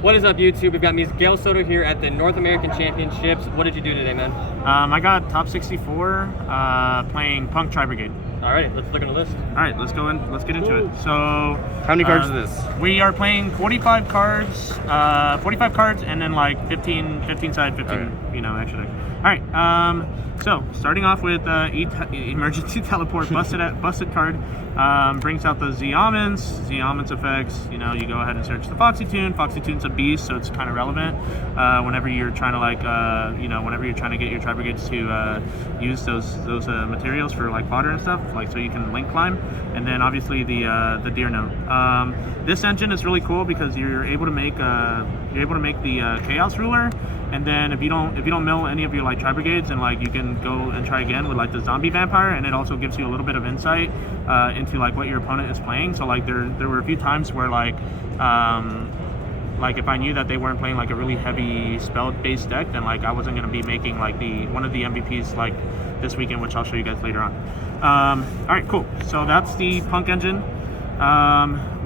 What is up, YouTube? We've got Miguel Soto here at the North American Championships. What did you do today, man? I got top 64 playing Punk Tri-Brigade. All right, let's look at the list. All right, let's go in. Let's get into it. So, how many cards is this? We are playing 45 cards, 45 cards, and then like 15 side, 15, right. You know, extra deck. All right. So starting off with emergency teleport, busted card. Brings out the Z Almonds effects. You know, you go ahead and search the Foxy Tune. Foxy Tune's a beast, so it's kind of relevant whenever you're trying to whenever you're trying to get your Tri-Brigades to use those materials for like fodder and stuff, like so you can link climb. And then obviously the Deer Note. This engine is really cool because you're able to make the Chaos Ruler. And then if you don't mill any of your like Tri-Brigades, and like you can go and try again with like the Zombie Vampire, and it also gives you a little bit of insight into like what your opponent is playing. So like there were a few times where like if I knew that they weren't playing like a really heavy spell-based deck, then like I wasn't gonna be making like one of the MVPs like this weekend, which I'll show you guys later on. All right, cool. So that's the Punk engine.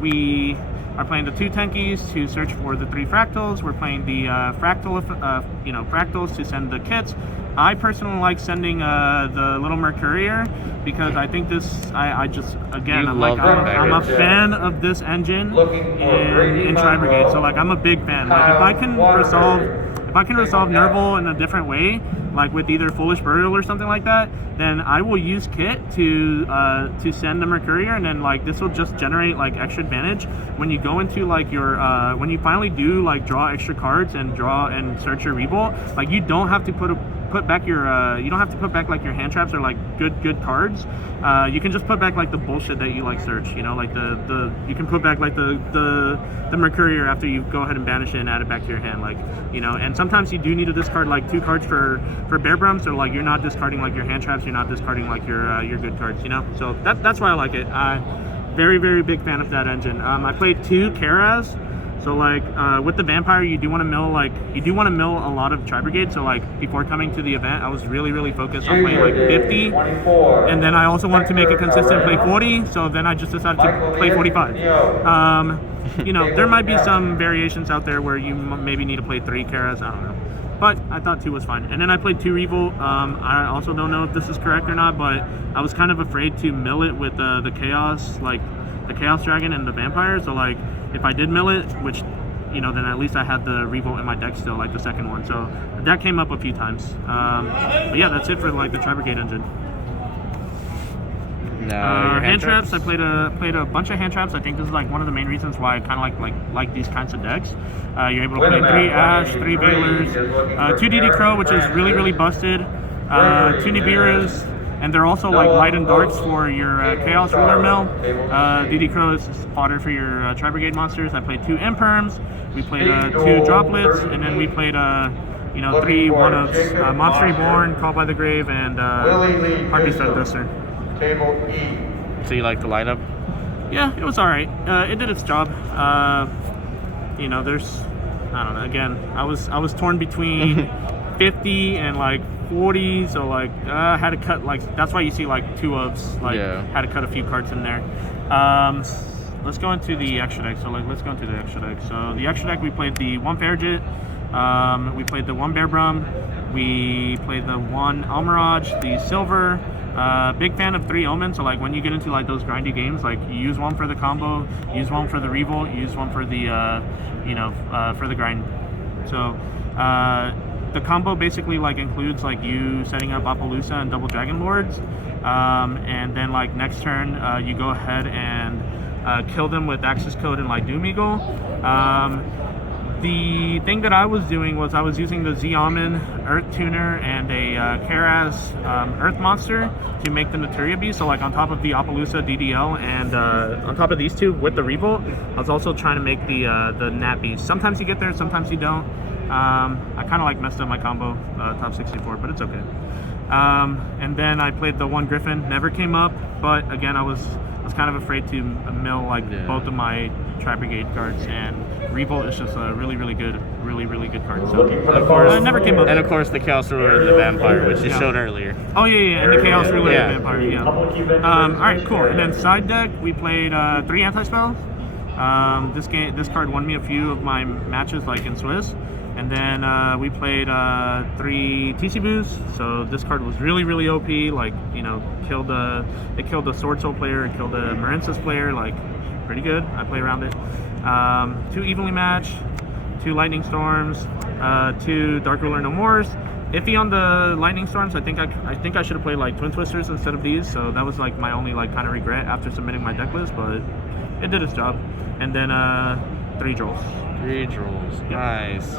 We are playing the 2 Tenkies to search for the 3 fractals. We're playing the fractals to send the kits. I personally like sending the little Mercurier because I think this. I'm a fan of this engine in Tri-Brigade. So like I'm a big fan. Like if I can resolve Nerval in a different way, like with either Foolish Burial or something like that, then I will use Kit to send the Mercurier, and then like this will just generate like extra advantage when you go into like your when you finally do like draw extra cards and search your Revolt. Like you don't have to put back your like your hand traps or like good cards. You can just put back like the bullshit that you like search, you know, like you can put back like the Mercurier after you go ahead and banish it and add it back to your hand, like, you know. And sometimes you do need to discard like 2 cards for Bear Brum, so like you're not discarding like your hand traps, you're not discarding like your good cards, you know. So that's why I like it. Very big fan of that engine. I played 2 Karaz. So like with the Vampire, you do want to mill a lot of Tri-Brigade. So like before coming to the event, I was really focused on playing like 50, and then I also wanted to make it consistent, play 40. So then I just decided to play 45. You know, there might be some variations out there where you maybe need to play 3 Karas. I don't know, but I thought 2 was fine. And then I played 2 Revolt. I also don't know if this is correct or not, but I was kind of afraid to mill it with the Chaos, like the Chaos Dragon and the Vampire. So like if I did mill it, which, you know, then at least I had the Revolt in my deck still, like the second one. So that came up a few times. But yeah, that's it for like the Tri-Brigade engine. Hand traps. I played a bunch of hand traps. I think this is like one of the main reasons why I kind of like these kinds of decks. You're able to play 3 Ash, 3 Veilers, 2 DD Crow, which is really busted, 2 Nibiru's. And they're also like light and darks for your Chaos Ruler mill. DD Crow is fodder for your Tri-Brigade monsters. I played 2 Imperms. We played 2 Droplets, and then we played 3 one-ups, Monster Reborn, Called by the Grave, and Heartbeat Duster. So you like the lineup? Yeah, it was all right. It did its job. You know, I don't know. Again, I was torn between 50 and like 40, so like had to cut, like that's why you see like 2 ofs, like had to cut a few cards in there. Let's go into the extra deck. So like let's go into the extra deck. So the extra deck, we played the 1 Farigit, we played the 1 Bear Brum, we played the 1 Almirage, the Silver. Big fan of 3 Omens. So like when you get into like those grindy games, like you use 1 for the combo, use 1 for the Revolt, use 1 for the for the grind. So the combo basically like includes like you setting up Appaloosa and double Dragon Lords, and then like next turn you go ahead and kill them with Access Code and like Doom Eagle. The thing that I was doing was I was using the Z-Almond, Earth Tuner, and a Karaz Earth Monster to make the Naturia Beast. So like on top of the Appaloosa DDL and on top of these 2 with the Revolt, I was also trying to make the Nat Beast. Sometimes you get there, sometimes you don't. I kind of like messed up my combo, top 64, but it's okay. And then I played the 1 Griffin, never came up, but again I was kind of afraid to mill like both of my Tri-Brigade cards, and Revolt is just a really good card. So of course, it never came up. And of course the Chaos Ruler and the Vampire, which you showed earlier. Oh yeah, and the Chaos Ruler and the Vampire, All right, cool. And then side deck, we played 3 anti-spells. This card won me a few of my matches like in Swiss, and then we played 3 TC boosts. So this card was really OP. Like, you know, it killed the Soto player, it killed the Marensis player. Like, pretty good. I play around it. 2 evenly matched, 2 lightning storms, 2 Dark Ruler No Mores. Iffy on the lightning storms. I think I should have played like Twin Twisters instead of these. So that was like my only like kind of regret after submitting my deck list, but it did its job. And then 3 Drolls. 3 Drolls. Nice.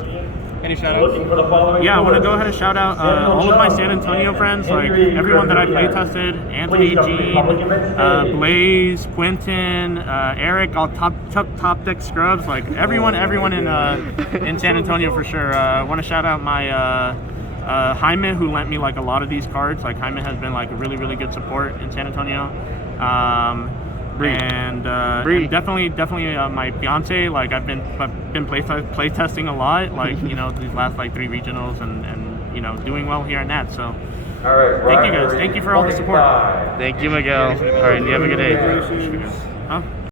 Any shout outs? Yeah, I want to go ahead and shout out all of my San Antonio friends, like everyone that I play tested, Anthony, Gene, Blaze, Quentin, Eric, all top deck scrubs, like everyone in San Antonio for sure. I want to shout out my Jaime, who lent me like a lot of these cards. Like Jaime has been like a really good support in San Antonio. And definitely my fiance. Like I've been play testing a lot. Like, you know, these last like 3 regionals and you know, doing well here in that. So thank you guys. Thank you for all the support. Thank you, Miguel. All right, you have a good day. Huh?